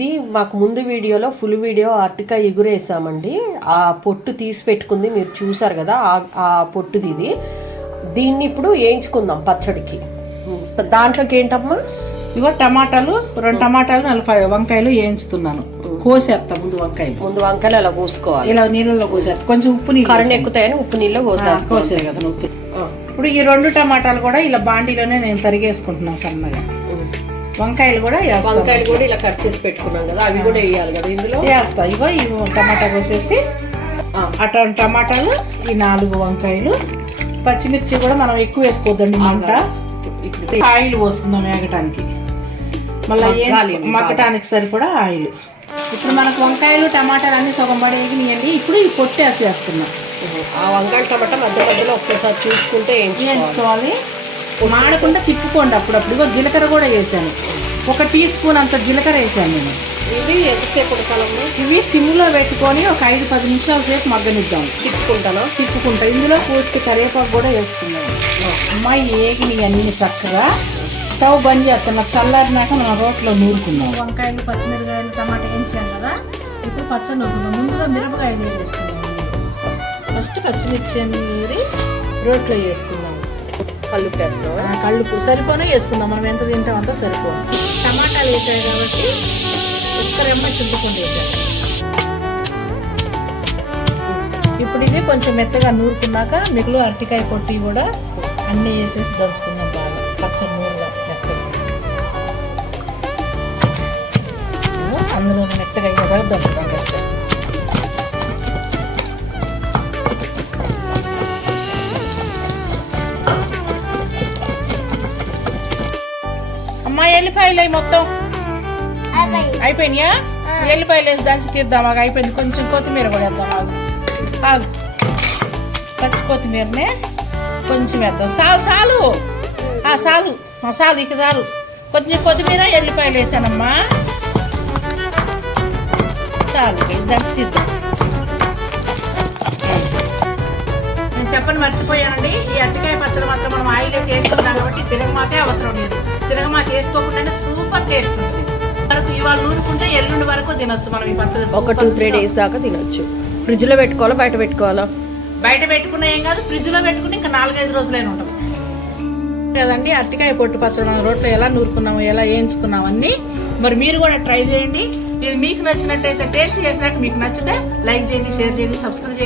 ఇది మాకు ముందు వీడియోలో ఫుల్ వీడియో అరటికాయ ఎగురేసామండి. ఆ పొట్టు తీసి పెట్టుకుంది మీరు చూసారు కదా ఆ- పొట్టుది ఇది. దీన్ని ఇప్పుడు వేయించుకుందాం పచ్చడికి. దాంట్లోకి ఏంటమ్మా? ఇగో టమాటాలు రెండు టమాటాలు నలభై వంకాయలు వేయించుతున్నాను. కోసేస్తా ముందు వంకాయలు. ముందు వంకాయలు అలా కోసుకోవాలి. ఇలా నీళ్ళలో కోసేస్తా కొంచెం ఉప్పు నీళ్ళు కరెంట్ ఎక్కుతాయని ఉప్పు నీళ్ళు కోసేస్తాం. కోసేస్తాను ఉప్పు. ఇప్పుడు ఈ రెండు టమాటాలు కూడా ఇలా బాండీలోనే నేను తరిగేసుకుంటున్నాను సన్నగా. వంకాయలు కూడా వంకాయలు కూడా ఇలా కట్ చేసి పెట్టుకున్నాం కదా అవి కూడా వేయాలి కదా ఇందులో? వేస్తా. ఇగో ఈ టమాటా కోసేసి అటు టమాటాలు ఈ నాలుగు వంకాయలు. పచ్చిమిర్చి కూడా మనం ఎక్కువ వేసుకోవద్దండి మంట. ఇప్పుడు ఆయిల్ పోసుకుందాం వేగటానికి. మళ్ళీ ఇవి మగ్గటానికి సరిపడా ఆయిల్. ఇప్పుడు మనకు వంకాయలు టమాటాలు అన్ని సగం పడి వేగినాయండి ఇప్పుడు ఈ పొట్టు వేసేస్తున్నాం ఆ వంకాయ టమాటా మధ్య మధ్యలో ఒక్కసారి చూసుకుంటే వేసుకోవాలి? మాడకుండా తిప్పుకోండి అప్పుడప్పుడు. ఇగో జీలకర్ర కూడా వేసాను. ఒక టీ స్పూన్ అంత జీలకర్ర వేసాను నేను. ఇవి ఎంతసేపు ఉడకాలమ్మా ఇవి సిమ్లో పెట్టుకొని ఒక ఐదు పది నిమిషాల సేపు మగ్గనిద్దాం. తిప్పుకుంటానా? తిప్పుకుంటా. ఇందులో పూస్తే కరివేపాకు కూడా వేసుకున్నాం అమ్మాయి ఏగిని అన్ని చక్కగా స్టవ్ బంద్ చేస్తున్నా. చల్లారినాక మనం రోట్లో నూరుకున్నాం వంకాయలు పచ్చిమిరకాయలు టమాటా వేయించాం కదా? ఇప్పుడు పచ్చడి నూరుకుందాం. ముందుగా మిరపకాయలు వేసుకున్నాం ఫస్ట్ పచ్చిమిర్చి అన్ని నూరి రోట్లో వేసుకున్నాం కళ్ళు పేస్తావా కళ్ళు సరిపోనే? వేసుకుందాం. మనం ఎంత తింటాం అంతా సరిపో టమాటాలు వేసాయి కాబట్టి ఒక్క రెమ్మ చింతకుండా వేసాను ఇప్పుడు ఇది కొంచెం మెత్తగా నూరుకున్నాక మిగులు అరటికాయ పొట్టి కూడా అన్నీ వేసేసి దంచుకుందాం బాగా. పచ్చడి నూరుగా మెత్తగా. అందులో మెత్తగా అమ్మా ఎల్లిపాయలు అవి మొత్తం? అయిపోయినాయా. ఎల్లిపాయలు వేసి దంచి తీద్దాం? మాకు అయిపోయింది. కొంచెం కొత్తిమీర కూడా వేద్దాం ఆగు. ఆగు. పచ్చి కొత్తిమీరనే కొంచెం వేద్దాం. చాలు చాలు ఆ, చాలు ఆ, చాలు ఇక చాలు కొంచెం కొత్తిమీర ఎల్లిపాయలు వేసానమ్మా? చాలు దంచి తీద్దాం. నేను చెప్పని మర్చిపోయానండి. ఈ అరటికాయ పచ్చడి మాత్రం మనం ఆయిల్ వేసి కాబట్టి తిరగమాతే అవసరం లేదు. తిరగమాత వేసుకోకుండానే సూపర్ టేస్ట్ ఉంటుంది. వరకు ఇవాళ నూరుకుంటే ఎల్లుండి వరకు తినొచ్చు మనం ఈ పచ్చడి ఒక టూ త్రీ డేస్ దాకా తినొచ్చు. ఫ్రిడ్జ్లో పెట్టుకోవాలా బయట పెట్టుకోవాలా? బయట పెట్టుకునే ఏం కాదు ఫ్రిడ్జ్లో పెట్టుకుని ఇంకా నాలుగైదు రోజులైనా ఉంటుంది. కదండి అరటికాయ పొట్టు పచ్చడి మనం రోట్లో ఎలా నూరుకున్నాము ఎలా వేయించుకున్నాము అన్ని మరి మీరు కూడా ట్రై చేయండి. ఇది మీకు నచ్చినట్టయితే టేస్ట్ చేసినట్టు మీకు నచ్చితే లైక్ చేయండి షేర్ చేయండి సబ్స్క్రైబ్ చేయండి.